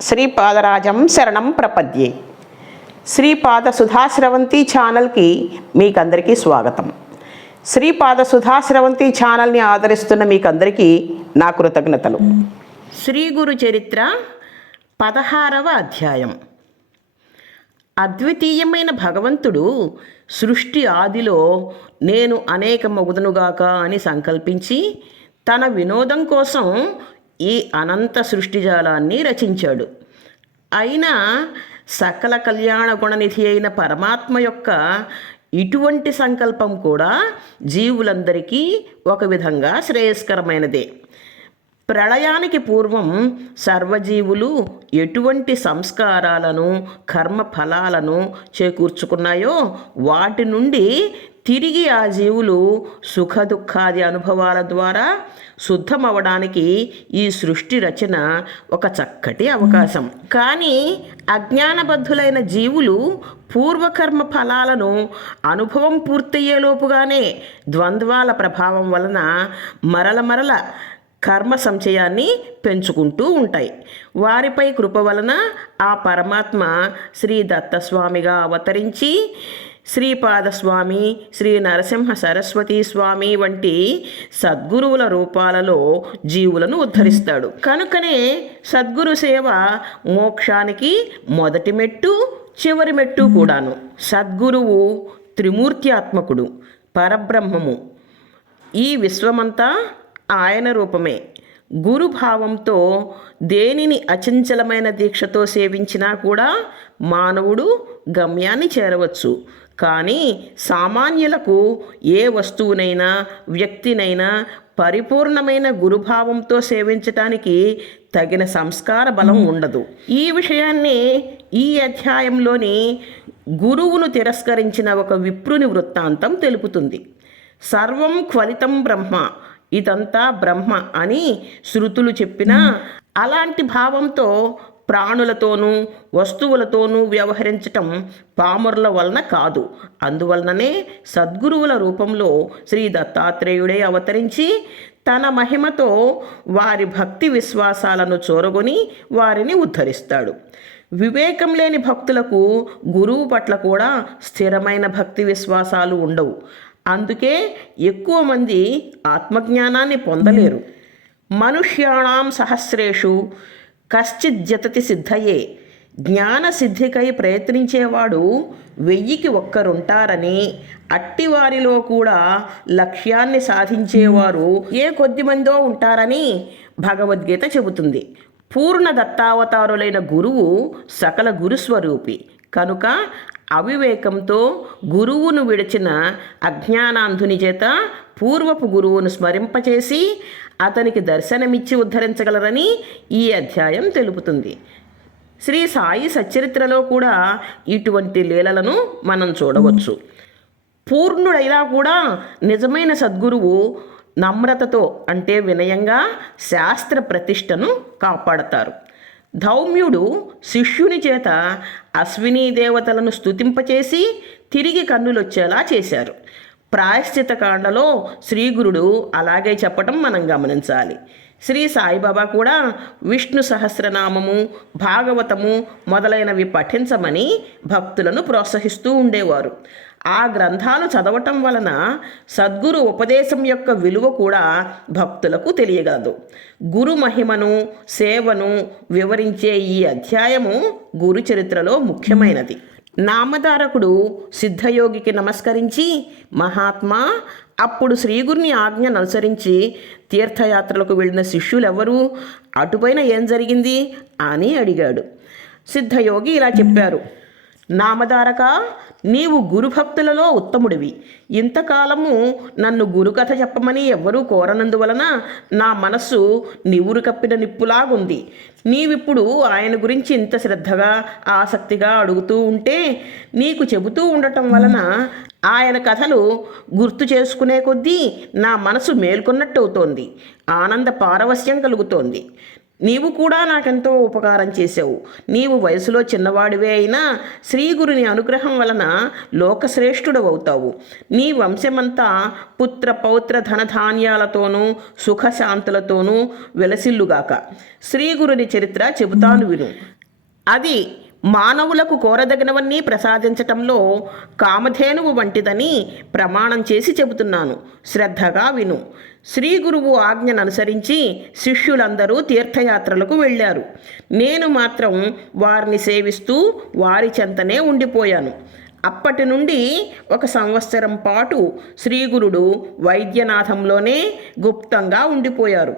శ్రీపాదరాజం శరణం ప్రపద్యే. శ్రీపాద సుధాశ్రవంతి ఛానల్కి మీకందరికీ స్వాగతం. శ్రీపాద సుధాశ్రవంతి ఛానల్ని ఆదరిస్తున్న మీకందరికీ నా కృతజ్ఞతలు. శ్రీ గురు చరిత్ర పదహారవ అధ్యాయం. అద్వితీయమైన భగవంతుడు సృష్టి ఆదిలో నేను అనేక మగుదనుగాక అని సంకల్పించి తన వినోదం కోసం ఈ అనంత సృష్టిజాలాన్ని రచించాడు. అయినా సకల కళ్యాణ గుణనిధి అయిన పరమాత్మ యొక్క ఇటువంటి సంకల్పం కూడా జీవులందరికీ ఒక విధంగా శ్రేయస్కరమైనదే. ప్రళయానికి పూర్వం సర్వజీవులు ఎటువంటి సంస్కారాలను కర్మ ఫలాలను చేకూర్చుకున్నాయో వాటి నుండి తిరిగి ఆ జీవులు సుఖ దుఃఖాది అనుభవాల ద్వారా శుద్ధమవడానికి ఈ సృష్టి రచన ఒక చక్కటి అవకాశం. కానీ అజ్ఞానబద్ధులైన జీవులు పూర్వకర్మ ఫలాలను అనుభవం పూర్తయ్యేలోపుగానే ద్వంద్వాల ప్రభావం వలన మరల మరల కర్మ సంచయాన్ని పెంచుకుంటూ ఉంటాయి. వారిపై కృప వలన ఆ పరమాత్మ శ్రీ దత్తస్వామిగా అవతరించి శ్రీపాదస్వామి శ్రీ నరసింహ సరస్వతి స్వామి వంటి సద్గురువుల రూపాలలో జీవులను ఉద్ధరిస్తాడు. కనుకనే సద్గురు సేవ మోక్షానికి మొదటి మెట్టు చివరి మెట్టు కూడాను. సద్గురువు త్రిమూర్త్యాత్మకుడు పరబ్రహ్మము. ఈ విశ్వమంతా ఆయన రూపమే. గురుభావంతో దేనిని అచంచలమైన దీక్షతో సేవించినా కూడా మానవుడు గమ్యాన్ని చేరవచ్చు. కానీ సామాన్యులకు ఏ వస్తువునైనా వ్యక్తినైనా పరిపూర్ణమైన గురుభావంతో సేవించటానికి తగిన సంస్కార బలం ఉండదు. ఈ విషయాన్ని ఈ అధ్యాయంలోని గురువును తిరస్కరించిన ఒక విప్రుని వృత్తాంతం తెలుపుతుంది. సర్వం క్వలితం బ్రహ్మ ఇదంతా బ్రహ్మ అని శృతులు చెప్పినా అలాంటి భావంతో ప్రాణులతోనూ వస్తువులతోనూ వ్యవహరించటం పామరుల వలన కాదు. అందువలననే సద్గురువుల రూపంలో శ్రీ దత్తాత్రేయుడే అవతరించి తన మహిమతో వారి భక్తి విశ్వాసాలను చూరగొని వారిని ఉద్ధరిస్తాడు. వివేకం లేని భక్తులకు గురువు పట్ల కూడా స్థిరమైన భక్తి విశ్వాసాలు ఉండవు. అందుకే ఎక్కువ మంది ఆత్మజ్ఞానాన్ని పొందలేరు. మనుష్యాణం సహస్రేషు కశ్చిత్ జతతి సిద్ధయే. జ్ఞాన సిద్ధికై ప్రయత్నించేవాడు వెయ్యికి ఒక్కరుంటారని అట్టివారిలో కూడా లక్ష్యాన్ని సాధించేవారు ఏ కొద్ది మందో ఉంటారని భగవద్గీత చెబుతుంది. పూర్ణ దత్తావతారులైన గురువు సకల గురుస్వరూపి. కనుక అవివేకంతో గురువును విడిచిన అజ్ఞానాంధుని చేత పూర్వపు గురువును స్మరింపచేసి అతనికి దర్శనమిచ్చి ఉద్ధరించగలరని ఈ అధ్యాయం తెలుపుతుంది. శ్రీ సాయి సచరిత్రలో కూడా ఇటువంటి లీలలను మనం చూడవచ్చు. పూర్ణుడైనా కూడా నిజమైన సద్గురువు నమ్రతతో అంటే వినయంగా శాస్త్ర ప్రతిష్టను కాపాడతారు. ధౌమ్యుడు శిష్యుని చేత అశ్విని దేవతలను స్తుతింపచేసి తిరిగి కన్నులొచ్చేలా చేశారు. ప్రాయశ్చిత కాండలో శ్రీగురుడు అలాగే చెప్పటం మనం గమనించాలి. శ్రీ సాయిబాబా కూడా విష్ణు సహస్రనామము భాగవతము మొదలైనవి పఠించమని భక్తులను ప్రోత్సహిస్తూ ఉండేవారు. ఆ గ్రంథాలు చదవటం వలన సద్గురు ఉపదేశం యొక్క విలువ కూడా భక్తులకు తెలియగలదు. గురు మహిమను సేవను వివరించే ఈ అధ్యాయము గురు చరిత్రలో ముఖ్యమైనది. నామధారకుడు సిద్ధయోగికి నమస్కరించి మహాత్మా అప్పుడు శ్రీగురిని ఆజ్ఞను అనుసరించి తీర్థయాత్రలకు వెళ్ళిన శిష్యులెవరు? అటుపైన ఏం జరిగింది? అని అడిగాడు. సిద్ధయోగి ఇలా చెప్పారు. నామధారక నీవు గురుభక్తులలో ఉత్తముడివి. ఇంతకాలము నన్ను గురుకథ చెప్పమని ఎవ్వరూ కోరనందువలన నా మనస్సు నివురు కప్పిన నిప్పులాగుంది. నీవిప్పుడు ఆయన గురించి ఇంత శ్రద్ధగా ఆసక్తిగా అడుగుతూ ఉంటే నీకు చెబుతూ ఉండటం వలన ఆయన కథలు గుర్తు చేసుకునే కొద్దీ నా మనసు మేల్కొన్నట్టు అవుతోంది ఆనంద పారవస్యం కలుగుతోంది. నీవు కూడా నాకెంతో ఉపకారం చేశావు. నీవు వయసులో చిన్నవాడివే అయినా శ్రీగురుని అనుగ్రహం వలన లోకశ్రేష్ఠుడు అవుతావు నీ వంశమంతా పుత్ర పౌత్ర ధనధాన్యాలతోనూ సుఖశాంతులతోనూ వెలసిల్లుగాక. శ్రీగురుని చరిత్ర చెబుతాను విను. అది మానవులకు కోరదగినవన్నీ ప్రసాదించటంలో కామధేనువు వంటిదని ప్రమాణం చేసి చెబుతున్నాను. శ్రద్ధగా విను. శ్రీ గురువు ఆజ్ఞను అనుసరించి శిష్యులందరూ తీర్థయాత్రలకు వెళ్ళారు. నేను మాత్రం వారిని సేవిస్తూ వారి చెంతనే ఉండిపోయాను. అప్పటి నుండి ఒక సంవత్సరం పాటు శ్రీగురుడు వైద్యనాథంలోనే గుప్తంగా ఉండిపోయారు.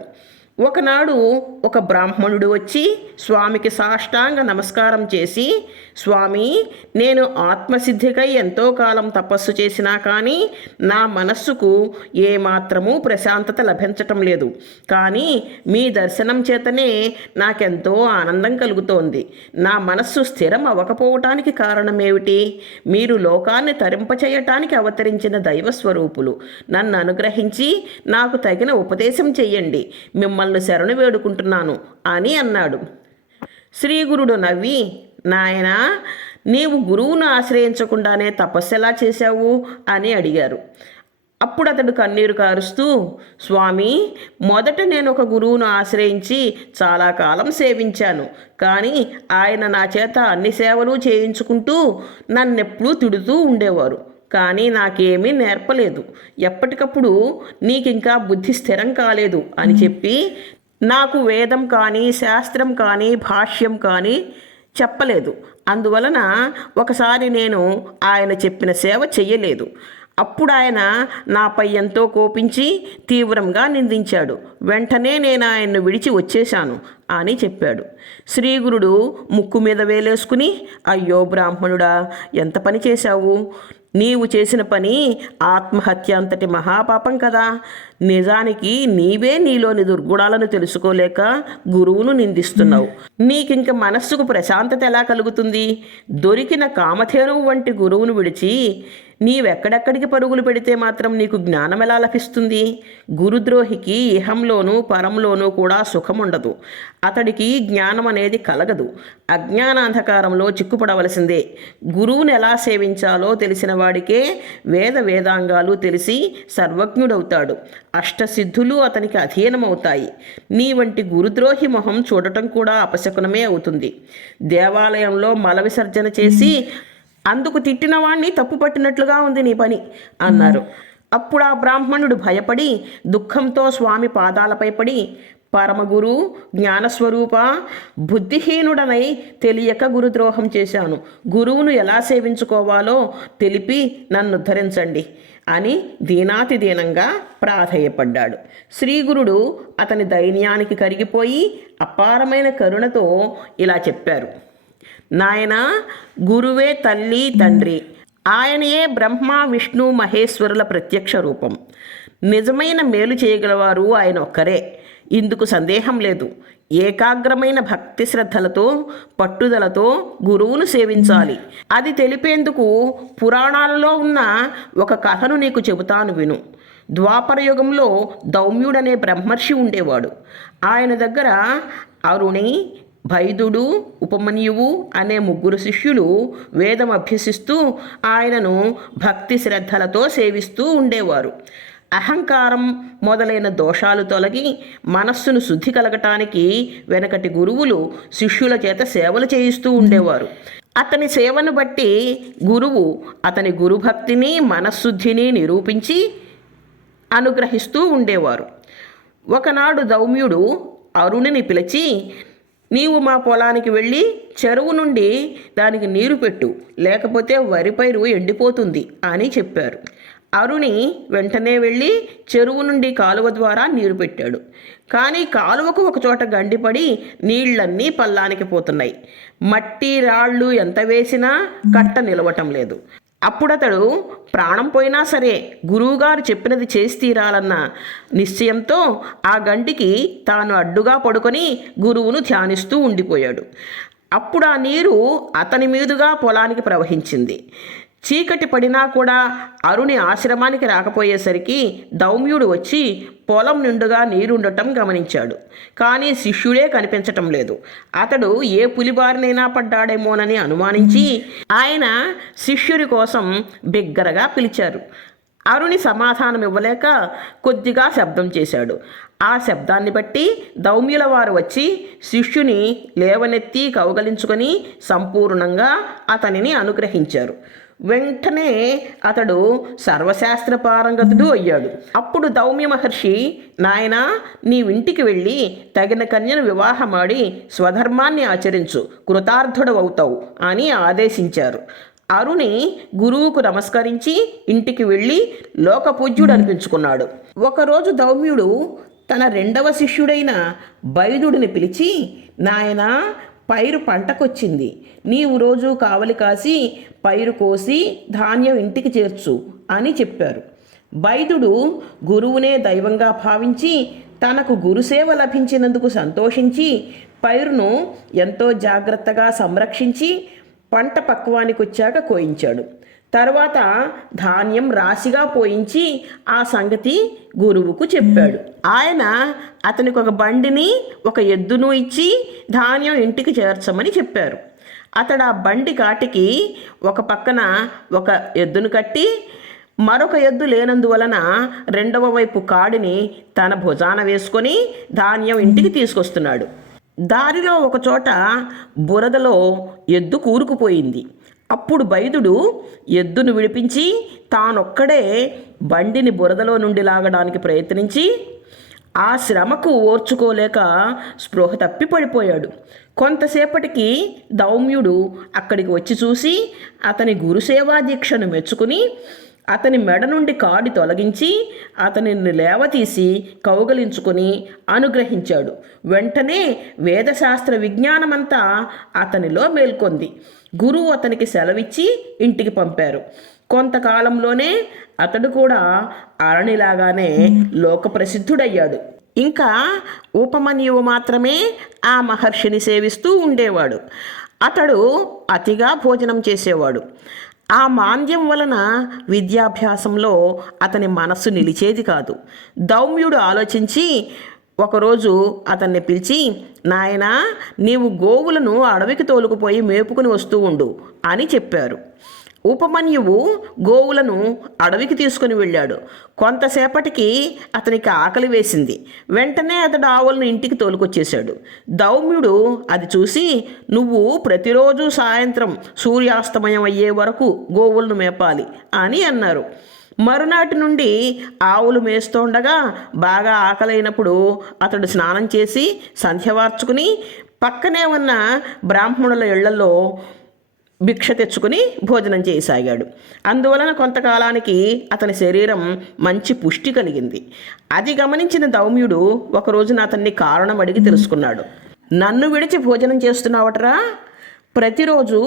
ఒకనాడు ఒక బ్రాహ్మణుడు వచ్చి స్వామికి సాష్టాంగ నమస్కారం చేసి స్వామి నేను ఆత్మసిద్ధికై ఎంతో కాలం తపస్సు చేసినా కానీ నా మనస్సుకు ఏమాత్రమూ ప్రశాంతత లభించటం లేదు. కానీ మీ దర్శనం చేతనే నాకెంతో ఆనందం కలుగుతోంది. నా మనస్సు స్థిరం అవ్వకపోవటానికి కారణమేమిటి? మీరు లోకాన్ని తరింపచేయటానికి అవతరించిన దైవస్వరూపులు. నన్ను అనుగ్రహించి నాకు తగిన ఉపదేశం చెయ్యండి. మిమ్మల్ని శరణు వేడుకుంటున్నాను అని అన్నాడు. శ్రీగురుడు నవ్వి నాయనా నీవు గురువును ఆశ్రయించకుండానే తపస్సు ఎలా చేశావు? అని అడిగారు. అప్పుడు అతడు కన్నీరు కారుస్తూ స్వామి మొదట నేను ఒక గురువును ఆశ్రయించి చాలా కాలం సేవించాను. కానీ ఆయన నా చేత అన్ని సేవలు చేయించుకుంటూ నన్నెప్పుడూ తిడుతూ ఉండేవారు. కానీ నాకేమీ నేర్పలేదు. ఎప్పటికప్పుడు నీకింకా బుద్ధి స్థిరం కాలేదు అని చెప్పి నాకు వేదం కానీ శాస్త్రం కానీ భాష్యం కానీ చెప్పలేదు. అందువలన ఒకసారి నేను ఆయన చెప్పిన సేవ చెయ్యలేదు. అప్పుడు ఆయన నాపై ఎంతో కోపించి తీవ్రంగా నిందించాడు. వెంటనే నేను ఆయన్ను విడిచి వచ్చేశాను అని చెప్పాడు. శ్రీగురుడు ముక్కు మీద వేలేసుకుని అయ్యో బ్రాహ్మణుడా ఎంత పని చేశావు? నీవు చేసిన పని ఆత్మహత్య అంతటి మహాపాపం కదా. నిజానికి నీవే నీలోని దుర్గుణాలను తెలుసుకోలేక గురువును నిందిస్తున్నావు. నీకింక మనస్సుకు ప్రశాంతత ఎలా కలుగుతుంది? దొరికిన కామధేనువు వంటి గురువును విడిచి నీవెక్కడెక్కడికి పరుగులు పెడితే మాత్రం నీకు జ్ఞానం ఎలా లభిస్తుంది? గురుద్రోహికి ఇహంలోనూ పరంలోనూ కూడా సుఖం ఉండదు అతడికి జ్ఞానం అనేది కలగదు. అజ్ఞానాంధకారంలో చిక్కుపడవలసిందే. గురువుని ఎలా సేవించాలో తెలిసిన వాడికే వేద వేదాంగాలు తెలిసి సర్వజ్ఞుడవుతాడు. అష్టసిద్ధులు అతనికి అధీనమవుతాయి. నీ వంటి గురుద్రోహి మొహం చూడటం కూడా అపశకునమే అవుతుంది. దేవాలయంలో మల విసర్జన చేసి అందుకు తిట్టిన వాణ్ణి తప్పు పట్టినట్లుగా ఉంది నీ పని అన్నారు. అప్పుడు ఆ బ్రాహ్మణుడు భయపడి దుఃఖంతో స్వామి పాదాలపై పడి పరమగురు జ్ఞానస్వరూప బుద్ధిహీనుడనై తెలియక గురుద్రోహం చేశాను. గురువును ఎలా సేవించుకోవాలో తెలిపి నన్ను ఉద్ధరించండి అని దీనాతి దీనంగా ప్రాధేయపడ్డాడు. శ్రీగురుడు అతని దైన్యానికి కరిగిపోయి అపారమైన కరుణతో ఇలా చెప్పారు. నాయన గురువే తల్లి తండ్రి. ఆయనయే బ్రహ్మ విష్ణు మహేశ్వరుల ప్రత్యక్ష రూపం. నిజమైన మేలు చేయగలవారు ఆయన ఒక్కరే. ఇందుకు సందేహం లేదు. ఏకాగ్రమైన భక్తి శ్రద్ధలతో పట్టుదలతో గురువును సేవించాలి. అది తెలిపేందుకు పురాణాలలో ఉన్న ఒక కథను నీకు చెబుతాను విను. ద్వాపరయుగంలో దౌమ్యుడనే బ్రహ్మర్షి ఉండేవాడు. ఆయన దగ్గర అరుణి భైదుడు ఉపమన్యువు అనే ముగ్గురు శిష్యులు వేదం అభ్యసిస్తూ ఆయనను భక్తి శ్రద్ధలతో సేవిస్తూ ఉండేవారు. అహంకారం మొదలైన దోషాలు తొలగి మనస్సును శుద్ధి కలగటానికి వెనకటి గురువులు శిష్యుల చేత సేవలు చేయిస్తూ ఉండేవారు. అతని సేవను బట్టి గురువు అతని గురుభక్తిని మనశ్శుద్ధిని నిరూపించి అనుగ్రహిస్తూ ఉండేవారు. ఒకనాడు దౌమ్యుడు అరుణిని పిలిచి నీవు మా పొలానికి వెళ్ళి చెరువు నుండి దానికి నీరు పెట్టు లేకపోతే వరి పైరు ఎండిపోతుంది అని చెప్పారు. అరుణి వెంటనే వెళ్ళి చెరువు నుండి కాలువ ద్వారా నీరు పెట్టాడు. కానీ కాలువకు ఒకచోట గండిపడి నీళ్ళన్నీ పల్లానికి పోతున్నాయి. మట్టి రాళ్ళు ఎంత వేసినా కట్ట నిలవటం లేదు. అప్పుడతడు ప్రాణం పోయినా సరే గురువుగారు చెప్పినది చేసి తీరాలన్న నిశ్చయంతో ఆ గంటికి తాను అడ్డుగా పడుకొని గురువును ధ్యానిస్తూ ఉండిపోయాడు. అప్పుడు ఆ నీరు అతని మీదుగా పొలానికి ప్రవహించింది. చీకటి పడినా కూడా అరుణి ఆశ్రమానికి రాకపోయేసరికి దౌమ్యుడు వచ్చి పొలం నిండుగా నీరుండటం గమనించాడు. కానీ శిష్యుడే కనిపించటం లేదు. అతడు ఏ పులిబారినైనా పడ్డాడేమోనని అనుమానించి ఆయన శిష్యుడి కోసం బిగ్గరగా పిలిచారు. అరుణి సమాధానం ఇవ్వలేక కొద్దిగా శబ్దం చేశాడు. ఆ శబ్దాన్ని బట్టి దౌమ్యుల వారు వచ్చి శిష్యుని లేవనెత్తి కౌగలించుకొని సంపూర్ణంగా అతనిని అనుగ్రహించారు. వెంటనే అతడు సర్వశాస్త్ర పారంగతుడు అయ్యాడు. అప్పుడు దౌమ్య మహర్షి నాయన నీవింటికి వెళ్ళి తగిన కన్యను వివాహమాడి స్వధర్మాన్ని ఆచరించు కృతార్థుడవవుతావు అని ఆదేశించారు. అరుణి గురువుకు నమస్కరించి ఇంటికి వెళ్ళి లోకపూజ్యుడు అనిపించుకున్నాడు. ఒకరోజు దౌమ్యుడు తన రెండవ శిష్యుడైన బైదుడిని పిలిచి నాయనా పైరు పంటకొచ్చింది. నీవు రోజు కావలి కాసి పైరు కోసి ధాన్యం ఇంటికి చేర్చు అని చెప్పారు. బైదుడు గురువునే దైవంగా భావించి తనకు గురుసేవ లభించినందుకు సంతోషించి పైరును ఎంతో జాగ్రత్తగా సంరక్షించి పంట పక్వానికి వచ్చాక కోయించాడు. తర్వాత ధాన్యం రాశిగా పోయించి ఆ సంగతి గురువుకు చెప్పాడు. ఆయన అతనికి ఒక బండిని ఒక ఎద్దును ఇచ్చి ధాన్యం ఇంటికి చేర్చమని చెప్పారు. అతడు ఆ బండి కాటికి ఒక పక్కన ఒక ఎద్దును కట్టి మరొక ఎద్దు లేనందువలన రెండవ వైపు కాడిని తన భుజాన వేసుకొని ధాన్యం ఇంటికి తీసుకొస్తున్నాడు. దారిలో ఒకచోట బురదలో ఎద్దు కూరుకుపోయింది. అప్పుడు బైదుడు ఎద్దును విడిపించి తానొక్కడే బండిని బురదలో నుండి లాగడానికి ప్రయత్నించి ఆ శ్రమకు ఓర్చుకోలేక స్పృహ తప్పి పడిపోయాడు కొంతసేపటికి దౌమ్యుడు అక్కడికి వచ్చి చూసి అతని గురుసేవా దీక్షను మెచ్చుకుని అతని మెడ నుండి కాడి తొలగించి అతనిని లేవతీసి కౌగలించుకొని అనుగ్రహించాడు. వెంటనే వేదశాస్త్ర విజ్ఞానమంతా అతనిలో మేల్కొంది. గురువు అతనికి సెలవిచ్చి ఇంటికి పంపారు. కొంతకాలంలోనే అతడు కూడా అరణిలాగానే లోక ప్రసిద్ధుడయ్యాడు ఇంకా ఉపమన్యువు మాత్రమే ఆ మహర్షిని సేవిస్తూ ఉండేవాడు. అతడు అతిగా భోజనం చేసేవాడు. ఆ మాంద్యం వలన విద్యాభ్యాసంలో అతని మనస్సు నిలిచేది కాదు. దౌమ్యుడు ఆలోచించి ఒకరోజు అతన్ని పిలిచి నాయనా నీవు గోవులను అడవికి తోలుకుపోయి మేపుకుని వస్తూ ఉండు అని చెప్పారు. ఉపమన్యువు గోవులను అడవికి తీసుకుని వెళ్ళాడు. కొంతసేపటికి అతనికి ఆకలి వేసింది. వెంటనే అతడు ఆవులను ఇంటికి తోలుకొచ్చేశాడు. దౌమ్యుడు అది చూసి నువ్వు ప్రతిరోజు సాయంత్రం సూర్యాస్తమయం అయ్యే వరకు గోవులను మేపాలి అని అన్నారు. మరునాటి నుండి ఆవులు మేస్తుండగా బాగా ఆకలైనప్పుడు అతడు స్నానం చేసి సంధ్యవార్చుకుని పక్కనే ఉన్న బ్రాహ్మణుల ఇళ్ళలో భిక్ష తెచ్చుకుని భోజనం చేయసాగాడు. అందువలన కొంతకాలానికి అతని శరీరం మంచి పుష్టి కలిగింది. అది గమనించిన దౌమ్యుడు ఒక రోజున అతన్ని కారణం అడిగి తెలుసుకున్నాడు. నన్ను విడిచి భోజనం చేస్తున్నావటరా? ప్రతిరోజు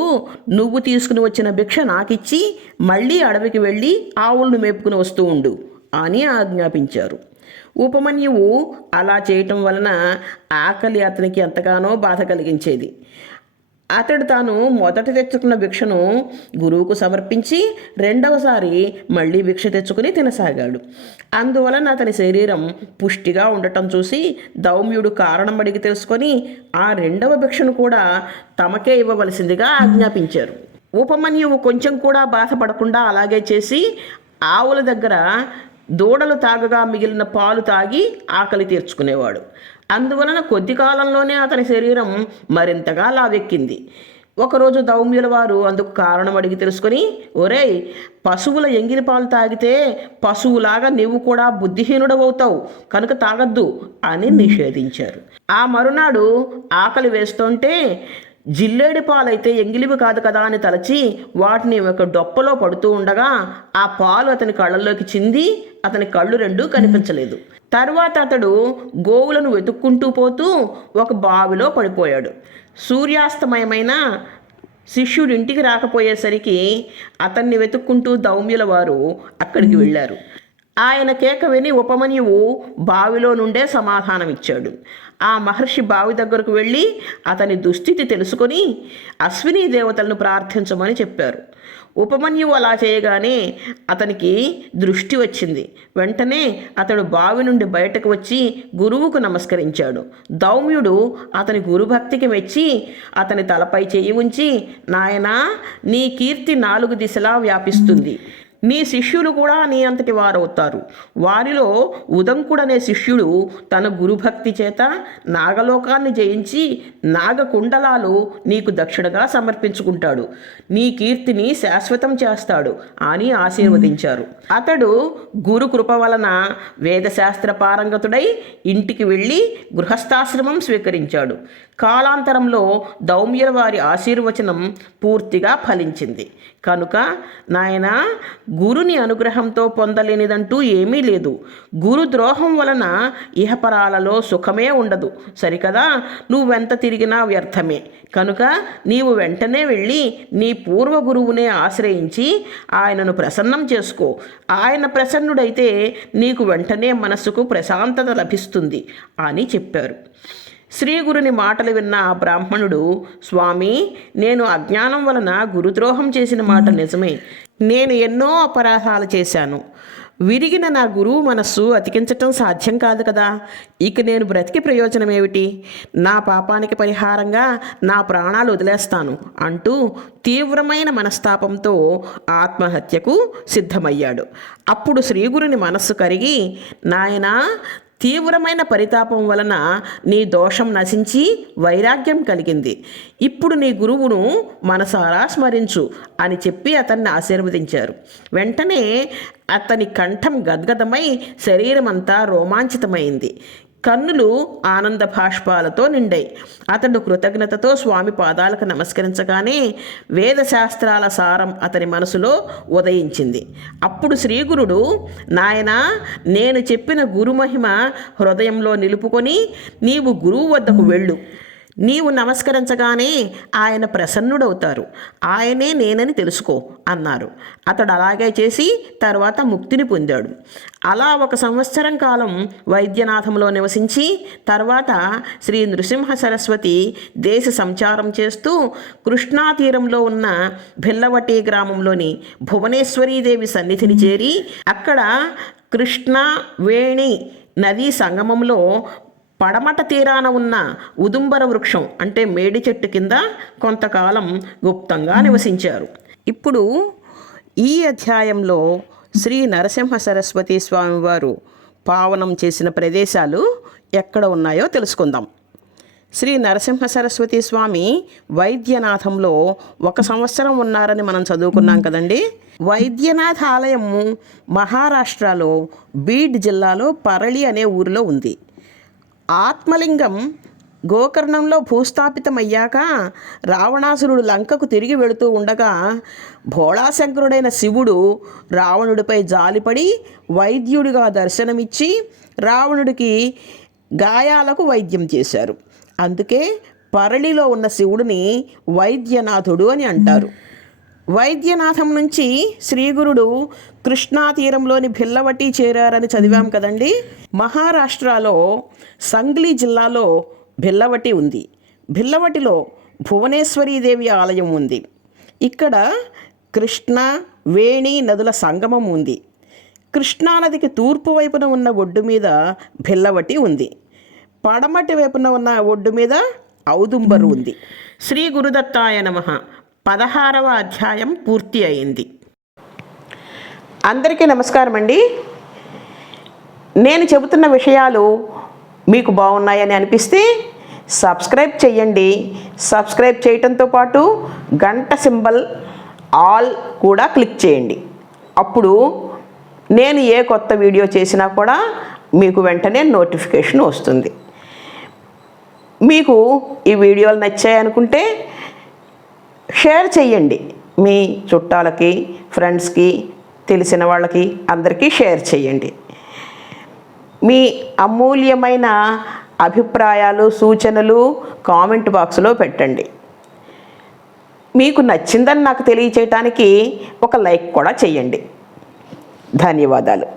నువ్వు తీసుకుని వచ్చిన భిక్ష నాకిచ్చి మళ్ళీ అడవికి వెళ్ళి ఆవులను మేపుకుని వస్తూ ఉండు అని ఆజ్ఞాపించారు. ఉపమన్యువు అలా చేయటం వలన ఆకలి అతనికి ఎంతగానో బాధ కలిగించేది. అతడు తాను మొదట తెచ్చుకున్న భిక్షను గురువుకు సమర్పించి రెండవసారి మళ్ళీ భిక్ష తెచ్చుకుని తినసాగాడు. అందువలన అతని శరీరం పుష్టిగా ఉండటం చూసి దౌమ్యుడు కారణం అడిగి తెలుసుకొని ఆ రెండవ భిక్షను కూడా తమకే ఇవ్వవలసిందిగా ఆజ్ఞాపించారు. ఉపమన్యువు కొంచెం కూడా బాధపడకుండా అలాగే చేసి ఆవుల దగ్గర దూడలు తాగగా మిగిలిన పాలు తాగి ఆకలి తీర్చుకునేవాడు. అందువలన కొద్ది కాలంలోనే అతని శరీరం మరింతగా లావెక్కింది. ఒకరోజు దౌమ్యుల వారు అందుకు కారణం అడిగి తెలుసుకొని ఒరేయ్ పశువుల ఎంగిలి పాలు తాగితే పశువులాగా నీవు కూడా బుద్ధిహీనుడవవుతావు కనుక తాగద్దు అని నిషేధించారు. ఆ మరునాడు ఆకలి వేస్తుంటే జిల్లేడి పాలైతే ఎంగిలివి కాదు కదా అని తలచి వాటిని ఒక డొప్పలో పడుతూ ఉండగా ఆ పాలు అతని కళ్ళల్లోకి చింది అతని కళ్ళు రెండూ కనిపించలేదు. తర్వాత అతడు గోవులను వెతుక్కుంటూ పోతూ ఒక బావిలో పడిపోయాడు. సూర్యాస్తమయమైన శిష్యుడు ఇంటికి రాకపోయేసరికి అతన్ని వెతుక్కుంటూ దౌమ్యుల వారు అక్కడికి వెళ్ళారు. ఆయన కేక విని ఉపమన్యువు బావిలో నుండే సమాధానమిచ్చాడు. ఆ మహర్షి బావి దగ్గరకు వెళ్ళి అతని దుస్థితి తెలుసుకొని అశ్విని దేవతలను ప్రార్థించమని చెప్పారు. ఉపమన్యువు అలా చేయగానే అతనికి దృష్టి వచ్చింది. వెంటనే అతడు బావి నుండి బయటకు వచ్చి గురువుకు నమస్కరించాడు. దౌమ్యుడు అతని గురుభక్తికి మెచ్చి అతని తలపై చేయి ఉంచి నాయనా నీ కీర్తి నాలుగు దిశలా వ్యాపిస్తుంది. నీ శిష్యులు కూడా నీ అంతటి వారవుతారు. వారిలో ఉదంకుడనే శిష్యుడు తన గురుభక్తి చేత నాగలోకాన్ని జయించి నాగకుండలాలు నీకు దక్షిణగా సమర్పించుకుంటాడు. నీ కీర్తిని శాశ్వతం చేస్తాడు అని ఆశీర్వదించారు. అతడు గురు కృప వలన వేదశాస్త్ర పారంగతుడై ఇంటికి వెళ్ళి గృహస్థాశ్రమం స్వీకరించాడు. కాలాంతరంలో దౌమ్యుల వారి ఆశీర్వచనం పూర్తిగా ఫలించింది. కనుక నాయన గురుని అనుగ్రహంతో పొందలేనిదంటూ ఏమీ లేదు. గురు ద్రోహం వలన ఇహపరాలలో సుఖమే ఉండదు. సరికదా? నువ్వెంత తిరిగినా వ్యర్థమే. కనుక నీవు వెంటనే వెళ్ళి నీ పూర్వ గురువునే ఆశ్రయించి ఆయనను ప్రసన్నం చేసుకో. ఆయన ప్రసన్నుడైతే నీకు వెంటనే మనస్సుకు ప్రశాంతత లభిస్తుంది అని చెప్పారు. శ్రీగురుని మాటలు విన్న ఆ బ్రాహ్మణుడు స్వామి నేను అజ్ఞానం వలన గురుద్రోహం చేసిన మాట నిజమే. నేను ఎన్నో అపరాధాలు చేశాను. విరిగిన నా గురువు మనస్సు అతికించటం సాధ్యం కాదు కదా. ఇక నేను బ్రతికి ప్రయోజనం ఏమిటి? నా పాపానికి పరిహారంగా నా ప్రాణాలు వదిలేస్తాను అంటూ తీవ్రమైన మనస్తాపంతో ఆత్మహత్యకు సిద్ధమయ్యాడు. అప్పుడు శ్రీగురుని మనస్సు కరిగి నాయనా తీవ్రమైన పరితాపం వలన నీ దోషం నశించి వైరాగ్యం కలిగింది. ఇప్పుడు నీ గురువును మనసారా స్మరించు అని చెప్పి అతన్ని ఆశీర్వదించారు. వెంటనే అతని కంఠం గద్గదమై శరీరమంతా రోమాంచితమైంది. కన్నులు ఆనంద భాష్పాలతో నిండాయి అతడు కృతజ్ఞతతో స్వామి పాదాలకు నమస్కరించగానే వేదశాస్త్రాల సారం అతని మనసులో ఉదయించింది. అప్పుడు శ్రీగురుడు నాయనా నేను చెప్పిన గురుమహిమ హృదయంలో నిలుపుకొని నీవు గురువు వద్దకు వెళ్ళు. నీవు నమస్కరించగానే ఆయన ప్రసన్నుడవుతారు. ఆయనే నేనని తెలుసుకో అన్నారు. అతడు అలాగే చేసి తర్వాత ముక్తిని పొందాడు. అలా ఒక సంవత్సరం కాలం వైద్యనాథంలో నివసించి తర్వాత శ్రీ నృసింహ సరస్వతి దేశ సంచారం చేస్తూ కృష్ణా తీరంలో ఉన్న భిల్లవటి గ్రామంలోని భువనేశ్వరీదేవి సన్నిధిని చేరి అక్కడ కృష్ణ వేణి నదీ సంగమంలో పడమట తీరాన ఉన్న ఉదుంబర వృక్షం అంటే మేడి చెట్టు కింద కొంతకాలం గుప్తంగా నివసించారు. ఇప్పుడు ఈ అధ్యాయంలో శ్రీ నరసింహ సరస్వతి స్వామివారు పావనం చేసిన ప్రదేశాలు ఎక్కడ ఉన్నాయో తెలుసుకుందాం. శ్రీ నరసింహ సరస్వతి స్వామి వైద్యనాథంలో ఒక సంవత్సరం ఉన్నారని మనం చదువుకున్నాం కదండి. వైద్యనాథ్ ఆలయం మహారాష్ట్రలో బీడ్ జిల్లాలో పరళి అనే ఊరిలో ఉంది. ఆత్మలింగం గోకర్ణంలో భూస్థాపితమయ్యాక రావణాసురుడు లంకకు తిరిగి వెళుతూ ఉండగా భోళాశంకరుడైన శివుడు రావణుడిపై జాలిపడి వైద్యుడిగా దర్శనమిచ్చి రావణుడికి గాయాలకు వైద్యం చేశారు. అందుకే పరళిలో ఉన్న శివుడిని వైద్యనాథుడు అని అంటారు. వైద్యనాథం నుంచి శ్రీగురుడు కృష్ణా తీరంలోని భిల్లవటి చేరారని చదివాం కదండి. మహారాష్ట్రలో సంగ్లీ జిల్లాలో భిల్లవటి ఉంది. భిల్లవటిలో భువనేశ్వరీదేవి ఆలయం ఉంది. ఇక్కడ కృష్ణ వేణి నదుల సంగమం ఉంది. కృష్ణానదికి తూర్పు వైపున ఉన్న ఒడ్డు మీద భిల్లవటి ఉంది. పడమటి వైపున ఉన్న ఒడ్డు మీద ఔదుంబరు ఉంది. శ్రీ గురుదత్తాయ నమ. పదహారవ అధ్యాయం పూర్తి అయింది. అందరికీ నమస్కారం అండి నేను చెబుతున్న విషయాలు మీకు బాగున్నాయని అనిపిస్తే సబ్స్క్రైబ్ చేయండి సబ్స్క్రైబ్ చేయటంతో పాటు గంట సింబల్ ఆల్ కూడా క్లిక్ చేయండి. అప్పుడు నేను ఏ కొత్త వీడియో చేసినా కూడా మీకు వెంటనే నోటిఫికేషన్ వస్తుంది. మీకు ఈ వీడియోలు నచ్చాయనుకుంటే షేర్ చేయండి మీ చుట్టాలకి ఫ్రెండ్స్కి తెలిసిన వాళ్ళకి అందరికీ షేర్ చేయండి మీ అమూల్యమైన అభిప్రాయాలు సూచనలు కామెంట్ బాక్స్లో పెట్టండి. మీకు నచ్చిందని నాకు తెలియచేయటానికి ఒక లైక్ కూడా చేయండి ధన్యవాదాలు.